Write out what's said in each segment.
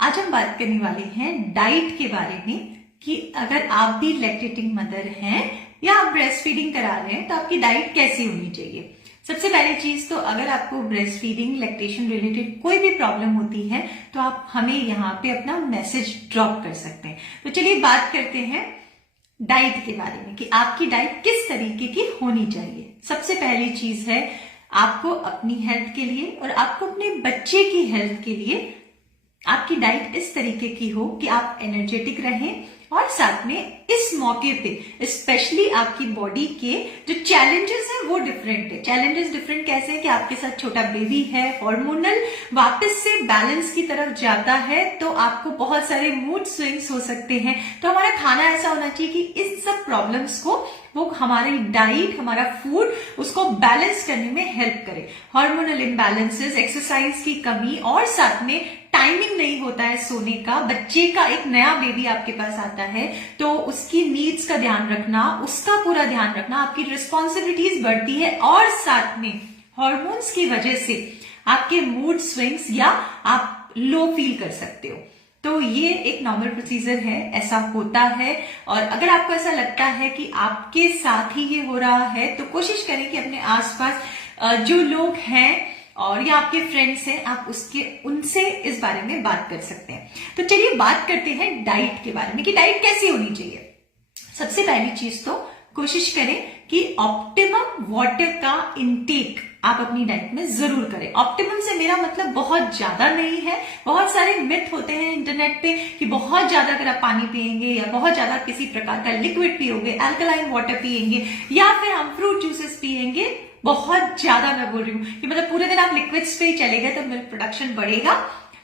आज हम बात करने वाले हैं डाइट के बारे में कि अगर आप भी लैक्टेटिंग मदर हैं या आप ब्रेस्ट फीडिंग करा रहे हैं तो आपकी डाइट कैसी होनी चाहिए। सबसे पहली चीज तो अगर आपको ब्रेस्ट फीडिंग लैक्टेशन रिलेटेड कोई भी प्रॉब्लम होती है तो आप हमें यहाँ पे अपना मैसेज ड्रॉप कर सकते हैं। तो चलिए बात करते हैं डाइट के बारे में कि आपकी डाइट किस तरीके की होनी चाहिए। सबसे पहली चीज है आपको अपनी हेल्थ के लिए और आपको अपने बच्चे की हेल्थ के लिए आपकी डाइट इस तरीके की हो कि आप एनर्जेटिक रहें और साथ में इस मौके पे स्पेशली आपकी बॉडी के जो चैलेंजेस हैं वो डिफरेंट है। चैलेंजेस डिफरेंट कैसे हैं कि आपके साथ छोटा बेबी है, हार्मोनल वापस से बैलेंस की तरफ जाता है तो आपको बहुत सारे मूड स्विंग्स हो सकते हैं। तो हमारा खाना ऐसा होना चाहिए कि इन सब प्रॉब्लम्स को वो हमारी डाइट, हमारा फूड उसको बैलेंस करने में हेल्प करे। हार्मोनल इम्बैलेंसेस, एक्सरसाइज की कमी और साथ में टाइमिंग नहीं होता है सोने का। बच्चे का एक नया बेबी आपके पास आता है तो उसकी नीड्स का ध्यान रखना, उसका पूरा ध्यान रखना, आपकी रिस्पॉन्सिबिलिटीज बढ़ती है और साथ में हॉर्मोन्स की वजह से आपके मूड स्विंग्स या आप लो फील कर सकते हो। तो ये एक नॉर्मल प्रोसीजर है, ऐसा होता है। और अगर आपको ऐसा लगता है कि आपके साथ ही ये हो रहा है तो कोशिश करें कि अपने आसपास जो लोग हैं और या आपके फ्रेंड्स हैं आप उनसे इस बारे में बात कर सकते हैं। तो चलिए बात करते हैं डाइट के बारे में कि डाइट कैसी होनी चाहिए। सबसे पहली चीज तो कोशिश करें कि ऑप्टिमम वाटर का इंटेक आप अपनी डाइट में जरूर करें। ऑप्टिमम से मेरा मतलब बहुत ज्यादा नहीं है। बहुत सारे मिथ होते हैं इंटरनेट पे कि बहुत ज्यादा अगर आप पानी पिएंगे या बहुत ज्यादा किसी प्रकार का लिक्विड पियोगे, अल्कलाइन वाटर पिएंगे या फिर हम फ्रूट जूसेस पिएंगे, बहुत ज्यादा मैं बोल रही हूँ कि मतलब पूरे दिन आप लिक्विड्स पे ही चले गए तो मिल्क प्रोडक्शन बढ़ेगा।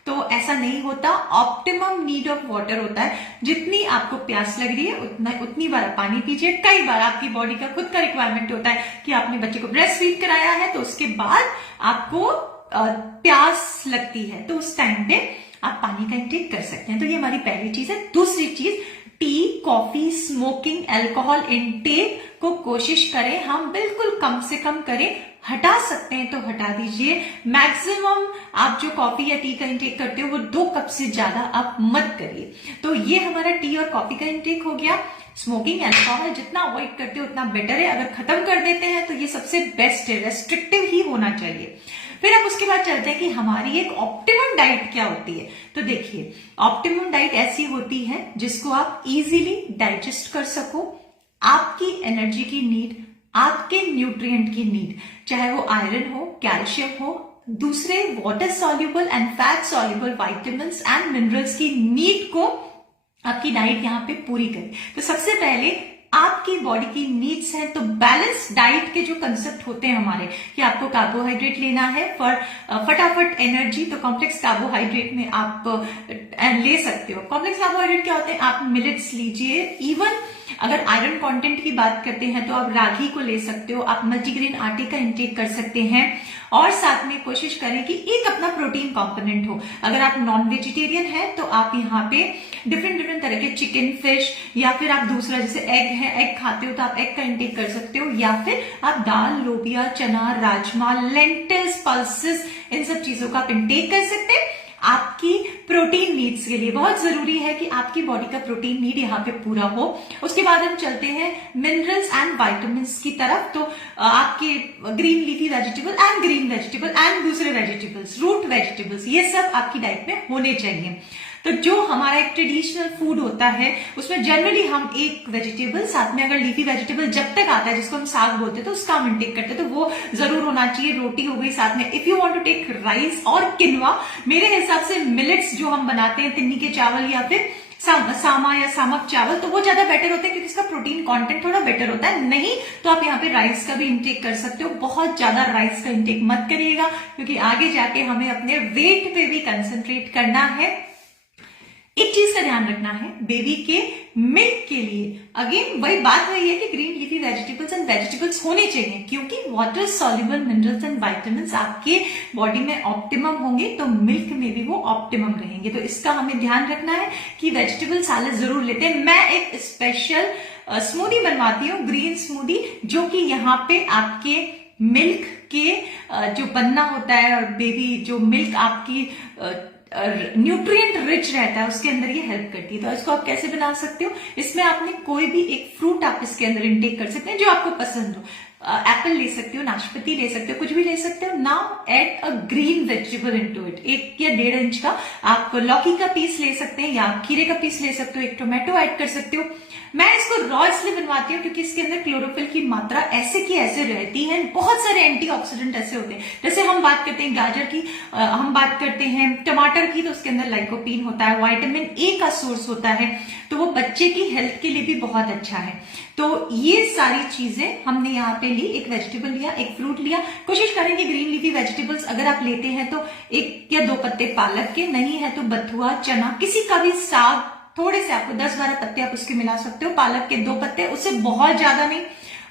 तो ऐसा नहीं होता। ऑप्टिमम नीड ऑफ वाटर होता है, जितनी आपको प्यास लग रही है उतनी बार आप पानी पीजिए। कई बार आपकी बॉडी का खुद का रिक्वायरमेंट होता है कि आपने बच्चे को ब्रेस्ट फीड कराया है तो उसके बाद आपको प्यास लगती है तो उस टाइम पे आप पानी का इंटेक कर सकते हैं। तो ये हमारी पहली चीज है। दूसरी चीज, T, coffee, smoking, alcohol intake को कोशिश करें हम बिल्कुल कम से कम करें। हटा सकते हैं तो हटा दीजिए। मैक्सिमम आप जो कॉफी या टी का इंटेक करते हो वो 2 कप से ज्यादा आप मत करिए। तो ये हमारा टी और कॉफी का इंटेक हो गया। स्मोकिंग, अल्कोहल जितना अवॉइड करते हो उतना बेटर है। अगर खत्म कर देते हैं तो ये सबसे बेस्ट है, रेस्ट्रिक्टिव ही होना चाहिए। फिर अब उसके बाद चलते हैं कि हमारी एक ऑप्टिमम डाइट क्या होती है। तो देखिए, ऑप्टिमम डाइट ऐसी होती है जिसको आप इजीली डाइजेस्ट कर सको। आपकी एनर्जी की नीड, आपके न्यूट्रिएंट की नीड, चाहे वो आयरन हो, कैल्शियम हो, दूसरे water soluble and fat soluble vitamins and minerals की नीड को आपकी डाइट यहाँ पे पूरी करे। तो सबसे पहले आपकी बॉडी की नीड्स हैं तो बैलेंस डाइट के जो कंसेप्ट होते हैं हमारे कि आपको कार्बोहाइड्रेट लेना है फॉर फटाफट एनर्जी, तो कॉम्प्लेक्स कार्बोहाइड्रेट में आप ले सकते हो। कॉम्प्लेक्स कार्बोहाइड्रेट क्या होते हैं, आप मिलेट्स लीजिए। इवन अगर आयरन कंटेंट की बात करते हैं तो आप रागी को ले सकते हो, आप मल्टीग्रेन आटे का इंटेक कर सकते हैं और साथ में कोशिश करें कि एक अपना प्रोटीन कंपोनेंट हो। अगर आप नॉन वेजिटेरियन हैं तो आप यहाँ पे डिफरेंट तरह के चिकन, फिश या फिर आप दूसरा जैसे एग है, एग खाते हो तो आप एग का इंटेक कर सकते हो या फिर आप दाल, लोबिया, चना, राजमा, लेंटिल्स, पल्सेस, इन सब चीजों का आप इंटेक कर सकते हैं। आपकी प्रोटीन नीड्स के लिए बहुत जरूरी है कि आपकी बॉडी का प्रोटीन नीड यहाँ पे पूरा हो। उसके बाद हम चलते हैं मिनरल्स एंड विटामिन्स की तरफ। तो आपके green leafy vegetable and green vegetable and दूसरे वेजिटेबल्स, रूट वेजिटेबल्स, ये सब आपकी डाइट में होने चाहिए। तो जो हमारा एक ट्रेडिशनल फूड होता है उसमें जनरली हम एक वेजिटेबल साथ में, अगर लीफी वेजिटेबल जब तक आता है जिसको हम साग बोलते हैं तो उसका हम इंटेक करते हैं तो वो जरूर होना चाहिए। रोटी हो गई साथ में। If you want to take rice और किनवा, मेरे हिसाब से मिलेट्स जो हम बनाते हैं, तिन्नी के चावल या फिर सामा या सामक चावल, तो वो ज्यादा बेटर होते हैं क्योंकि इसका प्रोटीन कंटेंट थोड़ा बेटर होता है। नहीं तो आप यहाँ पे राइस का भी इंटेक कर सकते हो। बहुत ज्यादा राइस का इंटेक मत करिएगा क्योंकि आगे जाके हमें अपने वेट पे भी कंसंट्रेट करना है। एक चीज का ध्यान रखना है, बेबी के मिल्क के लिए अगेन वही बात वही है कि green leafy vegetables and vegetables होने चाहिए क्योंकि water soluble minerals and vitamins आपके बॉडी में ऑप्टिमम होंगे तो मिल्क में भी वो ऑप्टिमम रहेंगे। तो इसका हमें ध्यान रखना है कि वेजिटेबल सैलेड जरूर लेते हैं। मैं एक स्पेशल स्मूदी बनवाती हूँ, ग्रीन स्मूदी, जो कि यहाँ पे आपके मिल्क के जो बनना होता है और बेबी जो मिल्क आपकी न्यूट्रिएंट रिच रहता है उसके अंदर ये हेल्प करती है। तो इसको आप कैसे बना सकते हो, इसमें आपने कोई भी एक फ्रूट आप इसके अंदर इंटेक कर सकते हैं जो आपको पसंद हो। एप्पल ले सकते हो, नाशपाती ले सकते हो, कुछ भी ले सकते हो। Now add a green vegetable into it. 1 या 1.5 इंच का आप लौकी का पीस ले सकते हैं या खीरे का पीस ले सकते हो, एक टोमेटो ऐड कर सकते हो। मैं इसको रॉ इसलिए बनवाती हूँ क्योंकि इसके अंदर क्लोरोफिल की मात्रा ऐसे की ऐसे रहती है। बहुत सारे एंटीऑक्सीडेंट ऐसे होते हैं, जैसे हम बात करते हैं गाजर की, हम बात करते हैं टमाटर की, तो उसके अंदर लाइकोपीन होता है, विटामिन ए का सोर्स होता है, तो वो बच्चे की हेल्थ के लिए भी बहुत अच्छा है। तो ये सारी चीजें हमने यहाँ पे ली, एक वेजिटेबल लिया, एक फ्रूट लिया। कोशिश करें कि ग्रीन लीफी वेजिटेबल्स अगर आप लेते हैं तो 1 या 2 पत्ते पालक के, नहीं है तो बथुआ, चना, किसी का भी साग, थोड़े से आपको 10-12 पत्ते आप उसके मिला सकते हो। पालक के 2 पत्ते, उससे बहुत ज्यादा नहीं,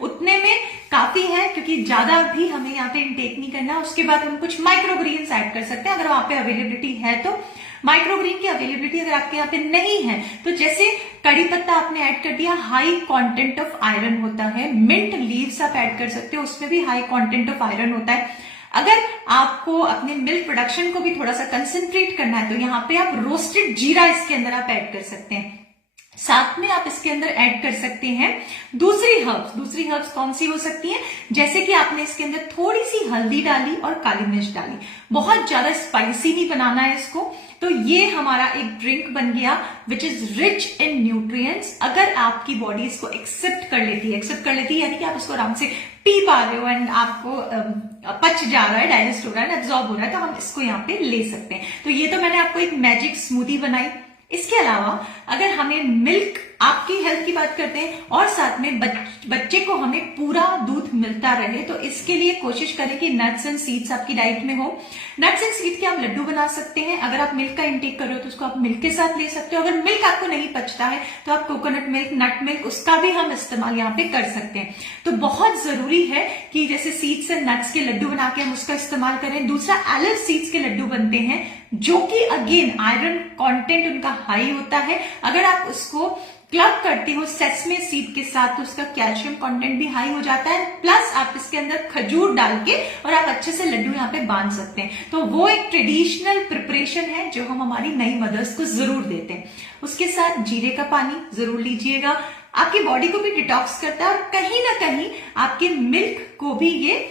उतने में काफी है क्योंकि ज्यादा भी हमें यहाँ पे इंटेक नहीं करना। उसके बाद हम कुछ माइक्रोग्रीन्स ऐड कर सकते हैं अगर वहां पे अवेलेबिलिटी है तो। माइक्रोग्रीन की अवेलेबिलिटी अगर आपके यहाँ पे नहीं है तो जैसे कड़ी पत्ता आपने ऐड कर दिया, हाई कंटेंट ऑफ आयरन होता है। मिंट लीव्स आप ऐड कर सकते हो, उसमें भी हाई कंटेंट ऑफ आयरन होता है। अगर आपको अपने मिल्क प्रोडक्शन को भी थोड़ा सा कंसंट्रेट करना है तो यहाँ पे आप रोस्टेड जीरा इसके अंदर आप ऐड कर सकते हैं। साथ में आप इसके अंदर ऐड कर सकते हैं दूसरी हर्ब्स कौन सी हो सकती हैं, जैसे कि आपने इसके अंदर थोड़ी सी हल्दी डाली और काली मिर्च डाली। बहुत ज्यादा स्पाइसी नहीं बनाना है इसको। तो ये हमारा एक ड्रिंक बन गया which is rich in nutrients. अगर आपकी बॉडी इसको एक्सेप्ट कर लेती है यानी कि आप इसको आराम से पी पा रहे हो एंड आपको पच जा रहा है, डाइजेस्ट हो रहा है, एब्जॉर्ब हो रहा है, तो हम इसको यहाँ पे ले सकते हैं। तो ये तो मैंने आपको एक मैजिक स्मूदी बनाई। इसके अलावा अगर हमें मिल्क, आपकी हेल्थ की बात करते हैं और साथ में बच्चे को हमें पूरा दूध मिलता रहे, तो इसके लिए कोशिश करें कि नट्स एंड सीड्स आपकी डाइट में हो। नट्स एंड सीड्स के आप लड्डू बना सकते हैं। अगर आप मिल्क का इंटेक कर रहे हो तो उसको आप मिल्क के साथ ले सकते हो। अगर मिल्क आपको नहीं पचता है तो आप कोकोनट मिल्क, नट मिल्क, उसका भी हम इस्तेमाल यहाँ पे कर सकते हैं। तो बहुत जरूरी है कि जैसे सीड्स एंड नट्स के लड्डू बना के हम उसका इस्तेमाल करें। दूसरा, एलिफ सीड्स के लड्डू बनते हैं जो कि अगेन आयरन कंटेंट उनका हाई होता है। अगर आप उसको क्लब करते हो सेसमे सीड के साथ तो उसका कैल्शियम कंटेंट भी हाई हो जाता है। प्लस आप इसके अंदर खजूर डाल के और आप अच्छे से लड्डू यहाँ पे बांध सकते हैं। तो वो एक ट्रेडिशनल प्रिपरेशन है जो हम हमारी नई मदर्स को जरूर देते हैं। उसके साथ जीरे का पानी जरूर लीजिएगा, आपकी बॉडी को भी डिटॉक्स करता है और कहीं ना कहीं आपके मिल्क को भी ये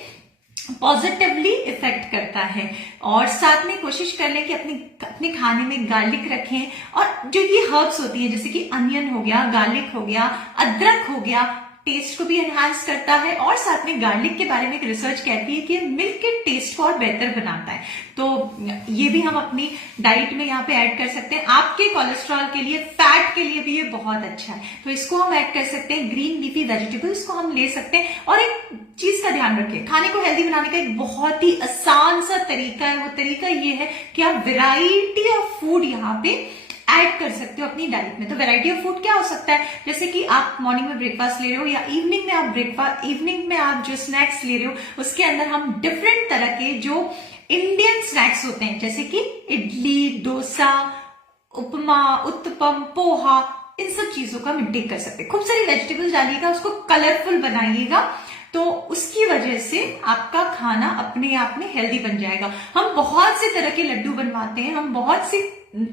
पॉजिटिवली इफेक्ट करता है। और साथ में कोशिश कर लें कि अपने खाने में गार्लिक रखें। और जो ये हर्ब्स होती है जैसे कि अनियन हो गया, गार्लिक हो गया, अदरक हो गया, टेस्ट को भी एनहांस करता है। और साथ में गार्लिक के बारे में एक रिसर्च कहती है कि मिल्क के टेस्ट को और बेहतर बनाता है। तो ये भी हम अपनी डाइट में यहाँ पे ऐड कर सकते हैं। आपके कोलेस्ट्रॉल के लिए, फैट के लिए भी ये बहुत अच्छा है, तो इसको हम ऐड कर सकते हैं। ग्रीन लीफी वेजिटेबल्स को हम ले सकते हैं। और एक चीज का ध्यान रखें, खाने को हेल्दी बनाने का एक बहुत ही आसान सा तरीका है। वो तरीका ये है कि आप वैरायटी ऑफ फूड यहाँ पे ऐड कर सकते हो अपनी डाइट में। तो वैरायटी ऑफ फूड क्या हो सकता है, जैसे कि आप मॉर्निंग में ब्रेकफास्ट ले रहे हो या इवनिंग में आप जो स्नैक्स ले रहे हो उसके अंदर हम डिफरेंट तरह के जो इंडियन स्नैक्स होते हैं जैसे कि इडली, डोसा, उपमा, उत्तपम, पोहा, इन सब चीजों का हम इंटेक कर सकते हैं। खूब सारी वेजिटेबल्स डालिएगा, उसको कलरफुल बनाइएगा, तो उसकी वजह से आपका खाना अपने आप में हेल्दी बन जाएगा। हम बहुत से तरह के लड्डू बनवाते हैं, हम बहुत सी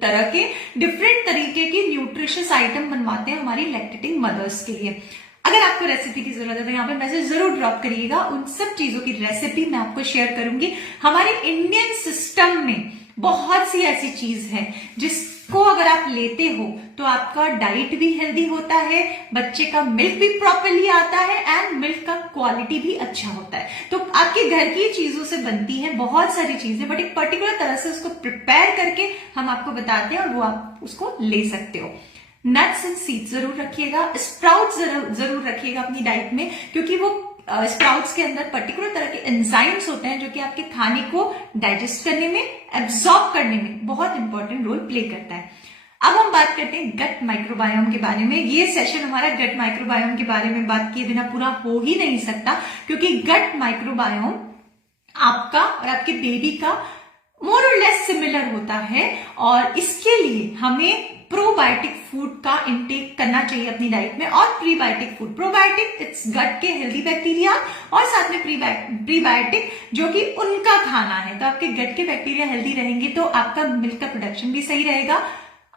तरह के डिफरेंट तरीके की न्यूट्रिशियस आइटम बनवाते हैं हमारी लैक्टेटिंग मदर्स के लिए। अगर आपको रेसिपी की जरूरत है तो यहाँ पे मैसेज जरूर ड्रॉप करिएगा, उन सब चीजों की रेसिपी मैं आपको शेयर करूंगी। हमारे इंडियन सिस्टम में बहुत सी ऐसी चीज है जिसको अगर आप लेते हो तो आपका डाइट भी हेल्दी होता है, बच्चे का मिल्क भी प्रॉपरली आता है एंड मिल्क का क्वालिटी भी अच्छा होता है। तो आपके घर की चीजों से बनती है बहुत सारी चीजें, बट एक पर्टिकुलर तरह से उसको प्रिपेयर करके हम आपको बताते हैं और वो आप उसको ले सकते हो। नट्स एंड सीड्स जरूर रखिएगा, स्प्राउट्स जरूर रखिएगा अपनी डाइट में, क्योंकि वो स्प्राउट्स के अंदर पर्टिकुलर तरह के एंजाइम्स होते हैं जो कि आपके खाने को डाइजेस्ट करने में, एब्जॉर्ब करने में बहुत इंपॉर्टेंट रोल प्ले करता है। अब हम बात करते हैं गट माइक्रोबायोम के बारे में। ये सेशन हमारा गट माइक्रोबायोम के बारे में बात किए बिना पूरा हो ही नहीं सकता, क्योंकि गट माइक्रोबायोम आपका और आपके बेबी का मोर और लेस सिमिलर होता है और इसके लिए हमें प्रोबायोटिक फूड का इंटेक करना चाहिए अपनी डाइट में, और प्रीबायोटिक फूड। प्रोबायोटिक इट्स गट के हेल्दी बैक्टीरिया, और साथ में प्रीबायोटिक जो कि उनका खाना है। तो आपके गट के बैक्टीरिया हेल्दी रहेंगे तो आपका मिल्क का प्रोडक्शन भी सही रहेगा,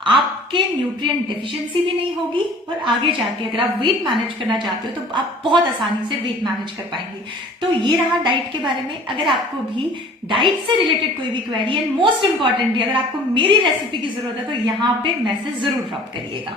आपके न्यूट्रिएंट डेफिशिएंसी भी नहीं होगी, और आगे जाके अगर आप वेट मैनेज करना चाहते हो तो आप बहुत आसानी से वेट मैनेज कर पाएंगे। तो ये रहा डाइट के बारे में। अगर आपको भी डाइट से रिलेटेड कोई भी क्वेरी, एंड मोस्ट इंपॉर्टेंटली अगर आपको मेरी रेसिपी की जरूरत है तो यहाँ पे मैसेज जरूर ड्रॉप करिएगा।